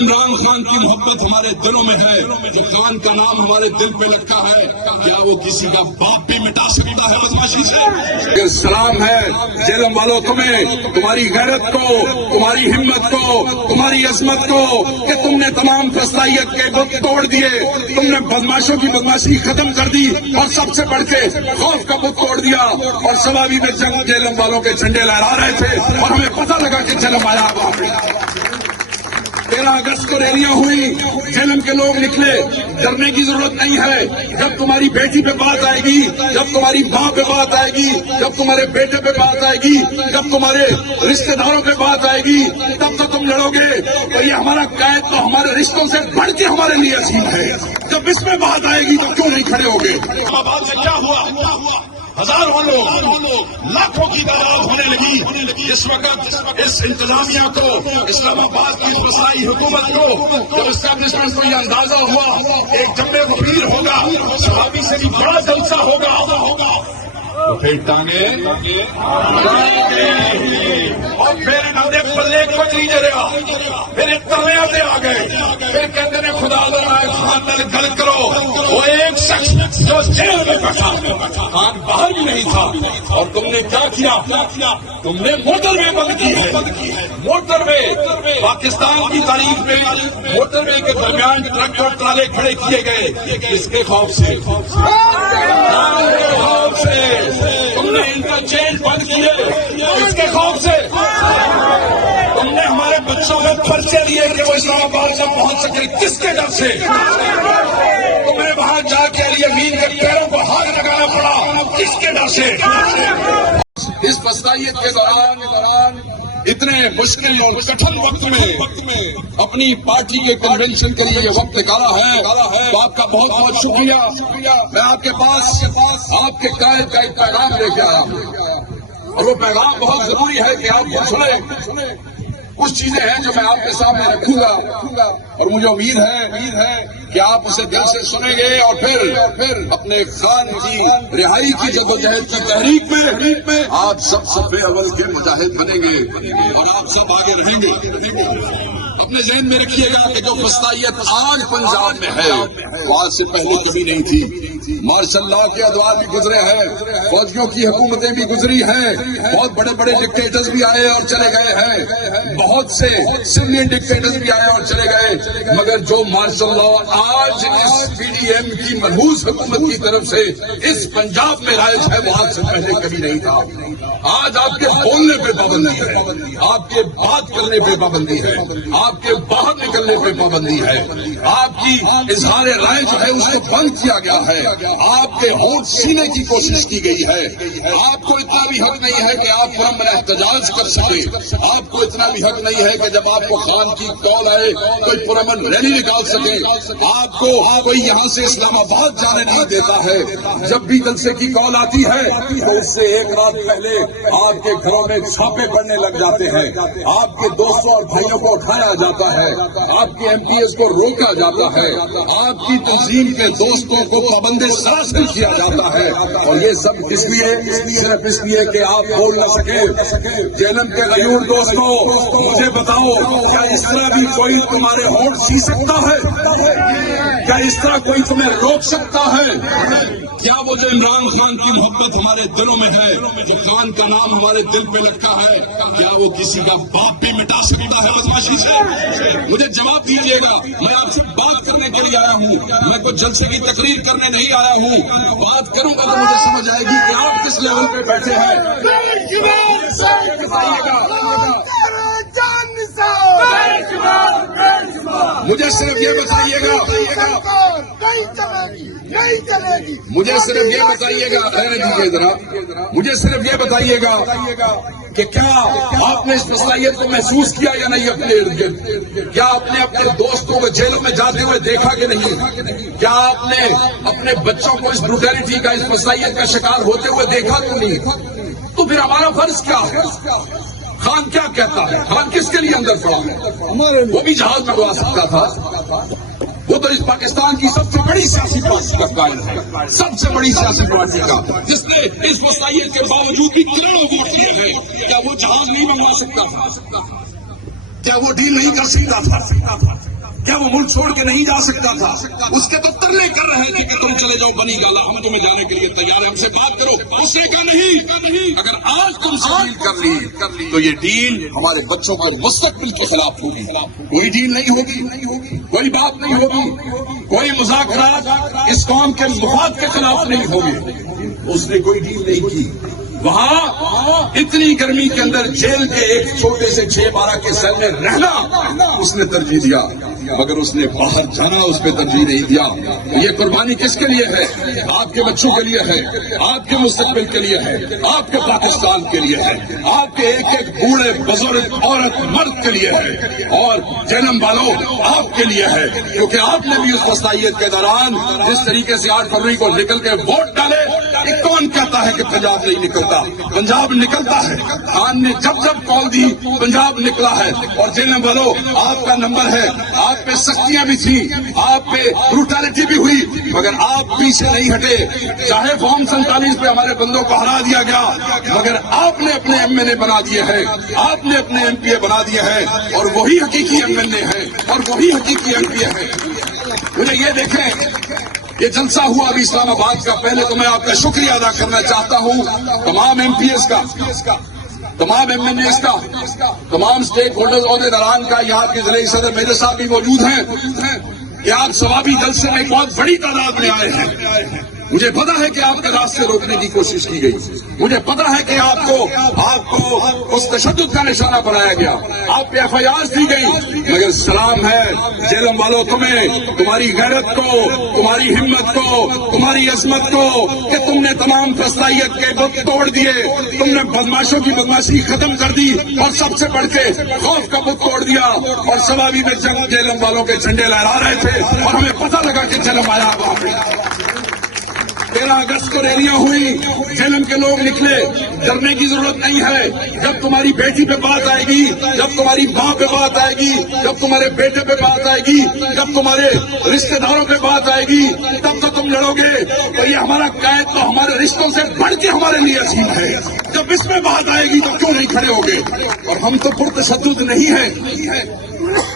عمران خان کی محبت ہمارے دلوں میں ہے، خان کا نام ہمارے دل پہ لکھا ہے، کیا وہ کسی کا باپ بھی مٹا سکتا ہے بدماشی سے؟ سلام ہے جہلم والوں تمہیں، تمہاری غیرت کو، تمہاری ہمت کو، تمہاری عظمت کو، کہ تم نے تمام فسطائیت کے بت توڑ دیے، تم نے بدماشوں کی بدماشی ختم کر دی، اور سب سے بڑھ کے خوف کا بت توڑ دیا، اور سوابی میں جنگ جہلم والوں کے جھنڈے لہرا رہے تھے، اور ہمیں پتہ لگا کہ جہلم آیا وہاں پہ۔ 13 اگست کو ریلیاں ہوئی، جہلم کے لوگ نکلے، ڈرنے کی ضرورت نہیں ہے۔ جب تمہاری بیٹی پہ بات آئے گی، جب تمہاری ماں پہ بات آئے گی، جب تمہارے بیٹے پہ بات آئے گی، جب تمہارے رشتہ داروں پہ بات آئے گی، تب تو تم لڑو گے، اور یہ ہمارا قید تو ہمارے رشتوں سے بڑھ کے ہمارے لیے عظیم ہے۔ جب اس میں بات آئے گی تو کیوں نہیں کھڑے ہوگے؟ آباد سے کیا ہوا؟ ہزاروں لوگ، لاکھوں کی تعداد ہونے لگی۔ اس وقت اس انتظامیہ کو، اسلام آباد کی فسائی حکومت کو، جب اسٹیبلشمنٹ کو یہ اندازہ ہوا ایک جمع وفیر ہوگا، صحابی سے بھی بڑا جلسہ ہوگا، تو پھر ٹانگے اور پھر نندے پلے کو نہیں رہا، پھر اتنے آتے آ گئے، پھر کہتے ہیں خدا خان نال گل کرو۔ وہ ایک شخص جو جیل میں بیٹھا، خان باہر بھی نہیں تھا، اور تم نے کیا کیا؟ تم نے موٹر وے بند کی ہے۔ موٹر وے پاکستان کی تاریخ میں موٹر وے کے درمیان ٹرک اور ٹرالے کھڑے کیے گئے، کس کے خوف سے؟ تم نے انٹرچینج بند کیے، اس کے خوف سے؟ تم نے ہمارے بچوں میں پرچے دیے کہ وہ اسلام آباد سے پہنچ سکے، کس کے ڈر سے؟ تم نے وہاں جا کے علی امین کے پیروں کو ہاتھ لگانا پڑا، کس کے ڈر سے؟ اس فسطائیت کے دوران اتنے مشکل اور کٹھن وقت میں اپنی پارٹی کے کنونشن کے لیے یہ وقت نکالا ہے، تو آپ کا بہت بہت شکریہ۔ میں آپ کے پاس آپ کے قائد کا ایک پیغام لے کے آیا ہوں، اور وہ پیغام بہت ضروری ہے کہ آپ کو سنیں۔ کچھ چیزیں ہیں جو میں آپ کے سامنے رکھوں گا، اور مجھے امید ہے کہ آپ اسے دل سے سنیں گے، اور پھر اپنے خان کی رہائی کی جدوجہد کی تحریک میں آپ سب صف اول کے مجاہد بنیں گے، اور آپ سب آگے رہیں گے۔ اپنے ذہن میں رکھیے گا کہ جو فسطائیت آج پنجاب میں ہے وہ آج سے پہلے کبھی نہیں تھی۔ مارشل لا کے ادوار بھی گزرے ہیں، فوجیوں کی حکومتیں بھی گزری ہیں، بہت بڑے بڑے ڈکٹیٹرز بھی آئے اور چلے گئے ہیں، بہت سے سنی ڈکٹیٹرز بھی آئے اور چلے گئے، مگر جو مارشل لا آج اس پی ڈی ایم کی ملحوظ حکومت کی طرف سے اس پنجاب میں رائج ہے وہ آج سے پہلے کبھی نہیں تھا۔ آج آپ کے بولنے پہ پابندی ہے، آپ کے بات کرنے پہ پابندی ہے، آپ کے باہر نکلنے پہ پابندی ہے، آپ کی اظہار رائے جو ہے اس کو بند کیا گیا ہے، آپ کے ہونٹ سینے کی کوشش کی گئی ہے۔ آپ کو اتنا بھی حق نہیں ہے کہ آپ پرامن احتجاج کر سکے، آپ کو اتنا بھی حق نہیں ہے کہ جب آپ کو خان کی کال آئے کوئی پرامن ریلی نکال سکے، آپ کو کوئی یہاں سے اسلام آباد جانے نہیں دیتا ہے۔ جب بھی جلسے کی کال آتی ہے تو اس سے ایک رات پہلے آپ کے گھروں میں چھاپے پڑنے لگ جاتے ہیں، آپ کے دوستوں اور بھائیوں کو اٹھایا جاتا ہے، آپ کے ایم پی ایس کو روکا جاتا ہے، آپ کی تنظیم کے دوستوں کو پابند سراسر کیا جاتا ہے، اور یہ سب کس لیے؟ صرف اس لیے کہ آپ بول نہ سکے۔ جہلم کے غیور دوستوں، مجھے بتاؤ کیا اس طرح بھی کوئی تمہارے ہونٹ سی سکتا ہے؟ کیا اس طرح کوئی تمہیں روک سکتا ہے؟ کیا وہ جو عمران خان کی محبت ہمارے دلوں میں ہے، جو خان کا نام ہمارے دل پہ لکھا ہے، کیا وہ کسی کا باپ بھی مٹا سکتا ہے بدماشی سے؟ مجھے جواب دیجیے گا، میں آپ سے بات کرنے کے لیے آیا ہوں، میں کوئی جلسے کی تقریر کرنے نہیں آیا ہوں۔ بات کروں گا تو مجھے سمجھ آئے گی کہ آپ کس لیول پہ بیٹھے ہیں۔ مجھے صرف یہ بتائیے گا، مجھے صرف یہ بتائیے گا، خیر دیجیے ذرا، مجھے صرف یہ بتائیے گا کہ کیا آپ نے اس فسطائیت کو محسوس کیا یا نہیں اپنے ارد گرد؟ کیا آپ نے اپنے دوستوں کو جیلوں میں جاتے ہوئے دیکھا کہ نہیں؟ کیا آپ نے اپنے بچوں کو اس بروٹیلٹی کا، اس فسطائیت کا شکار ہوتے ہوئے دیکھا تو نہیں؟ تو پھر ہمارا فرض کیا ہے؟ خان کیا کہتا ہے؟ خان کس کے لیے اندر پڑا ہے؟ وہ بھی جہاز میں اڑا سکتا تھا، وہ تو اس پاکستان کی سب سے بڑی سیاسی پارٹی کا قائد ہے، سب سے بڑی سیاسی پارٹی کا، جس نے اس وسائل کے باوجود بھی کروڑوں ووٹ دیے گئے۔ کیا وہ جہاز نہیں منگوا سکتا تھا؟ کیا وہ ڈیل نہیں کر سکتا تھا؟ کیا وہ ملک چھوڑ کے نہیں جا سکتا تھا؟ اس کے تو ترلے کر رہے تھے کہ تم چلے جاؤ بنی گالا، ہم تمہیں جانے کے لیے تیار ہیں، ہم سے بات کرو۔ اس نے کہا نہیں، اگر آج تم سے ڈیل کر لی تو یہ ڈیل ہمارے بچوں کے مستقبل کے خلاف ہوگی، کوئی ڈیل نہیں ہوگی، کوئی بات نہیں ہوگی، کوئی مذاکرات اس قوم کے مفاد کے خلاف نہیں ہوگی۔ اس نے کوئی ڈیل نہیں کی۔ وہاں اتنی گرمی کے اندر جیل کے ایک چھوٹے سے 6-12 کے سیل میں رہنا اس نے ترجیح دیا، مگر اس نے باہر جانا اس پہ ترجیح نہیں دیا۔ یہ قربانی کس کے لیے ہے؟ آپ کے بچوں کے لیے ہے، آپ کے مستقبل کے لیے ہے، آپ کے پاکستان کے لیے ہے، آپ کے ایک ایک بوڑھے بزرگ عورت مرد کے لیے ہے، اور جہنم والوں آپ کے لیے ہے، کیونکہ آپ نے بھی اس وسطائیت کے دوران جس طریقے سے 8 فروری کو نکل کے ووٹ ڈالے، کہ کون کہتا ہے کہ پنجاب نہیں نکلتا؟ پنجاب نکلتا ہے۔ خان نے جب کال دی پنجاب نکلا ہے، اور جہنم والوں آپ کا نمبر ہے، آپ پہ سختیاں بھی تھیں، آپ پہ بروٹیلٹی بھی ہوئی، مگر آپ پیچھے نہیں ہٹے۔ چاہے فارم 47 پہ ہمارے بندوں کو ہرا دیا گیا، مگر آپ نے اپنے ایم ایل اے بنا دیے ہیں، آپ نے اپنے ایم پی اے بنا دیے ہیں، اور وہی حقیقی ایم ایل اے ہیں اور وہی حقیقی ایم پی اے ہیں۔ مجھے یہ دیکھیں، یہ جلسہ ہوا ابھی اسلام آباد کا، پہلے تو میں آپ کا شکریہ ادا کرنا چاہتا ہوں تمام ایم پی ایس کا، تمام ایم این ایس کا، تمام اسٹیک ہولڈرز عہدیداران کا۔ یہاں کے ضلعی صدر میجر صاحب بھی موجود ہیں کہ آپ ثوابی جلسے میں بہت بڑی تعداد میں آئے ہیں۔ مجھے پتا ہے کہ آپ کا راستے روکنے کی کوشش کی گئی، مجھے پتا ہے کہ آپ کو اس تشدد کا نشانہ بنایا گیا، آپ پہ ایف آئی آر دی گئی، مگر سلام ہے جہلم والوں تمہیں، تمہاری غیرت کو، تمہاری ہمت کو، تمہاری عظمت کو، کہ تم نے تمام فسطائیت کے بت توڑ دیے، تم نے بدماشوں کی بدماشی ختم کر دی، اور سب سے بڑھ کے خوف کا بت توڑ دیا، اور ثوابی میں جہلم والوں کے جھنڈے لہرا رہے تھے، اور ہمیں پتہ لگا کہ جہلم آیا وہاں پہ۔ 13 اگست کو ریلیاں ہوئی، جہلم کے لوگ نکلے، ڈرنے کی ضرورت نہیں ہے۔ جب تمہاری بیٹی پہ بات آئے گی، جب تمہاری ماں پہ بات آئے گی، جب تمہارے بیٹے پہ بات آئے گی، جب تمہارے رشتہ داروں پہ بات آئے گی، تب تو تم لڑو گے۔ تو یہ ہمارا قید تو ہمارے رشتوں سے بڑھ کے ہمارے لیے عظیم ہے۔ جب اس میں بات آئے گی تو کیوں نہیں کھڑے ہوگے؟ اور ہم تو پرتشدد نہیں ہیں،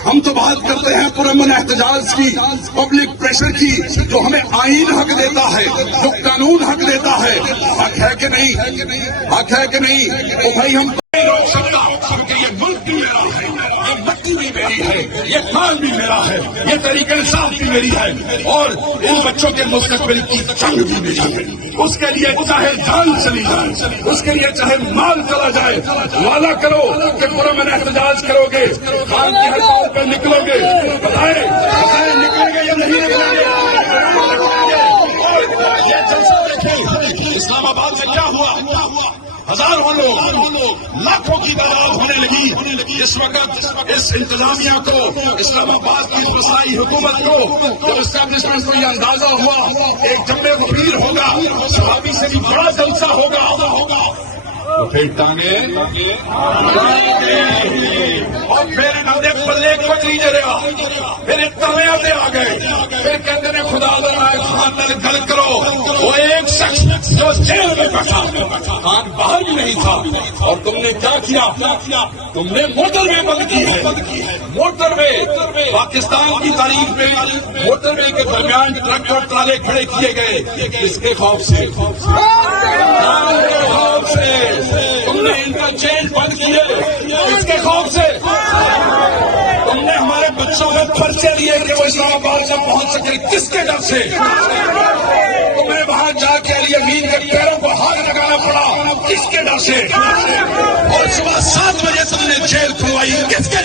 ہم تو بات کرتے ہیں پرامن احتجاج کی، پبلک پریشر کی، جو ہمیں آئین حق دیتا ہے، جو قانون حق دیتا ہے۔ حق ہے کہ نہیں؟ حق ہے کہ نہیں؟ تو بھائی ہم نہیں روک سکتا، کیونکہ یہ ملک بھی میرا ہے، یہ مٹی بھی میری ہے، یہ مال بھی میرا ہے، یہ طریقہ انصاف بھی میری ہے، اور ان بچوں کے مستقبل کی جنگ بھی میری ہے۔ اس کے لیے چاہے جان چلی جائے، اس کے لیے چاہے مال چلا جائے، وعدہ کرو کہ پرامن احتجاج کرو گے، خان کی ہڑتال پہ نکلو گے۔ بتائیں نکلیں گے یا نہیں نکلیں گے؟ یہ جلسہ دیکھیں اسلام آباد میں کیا ہوا، ہزاروں لوگ، لاکھوں کی تعداد ہونے لگی۔ اس وقت اس انتظامیہ کو، اسلام آباد کی وسائی حکومت کو، جب اسٹیبلشمنٹ کو یہ اندازہ ہوا ایک جنب غفیر ہوگا، صحابی سے بھی بڑا جلسہ ہوگا، تو پھر ٹانگے اور پھر نندے پلے کچھ نہیں رہا، پھر تلے آتے آ گئے، پھر کہتے نے خدا خان نال گل کرو۔ وہ ایک شخص جو جیل میں بیٹھا، خان باہر بھی نہیں تھا، اور تم نے کیا کیا؟ تم نے موٹر وے بند کی ہے۔ موٹر وے پاکستان کی تاریخ میں موٹر وے کے درمیان ٹرک اور ٹرالے کھڑے کیے گئے، کس کے خوف سے؟ تم نے انٹرچینج بند کیے، کس کے خوف سے؟ تم نے ہمارے بچوں میں پرچے لیے کہ وہ اسلام آباد سے پہنچ سکے، کس کے ڈر سے؟ تمہیں وہاں جا کے علی امین کے پیروں کو ہاتھ لگانا پڑا، کس کے ڈر سے؟ اور صبح 7 بجے تم نے جیل کھلوائی، کس کے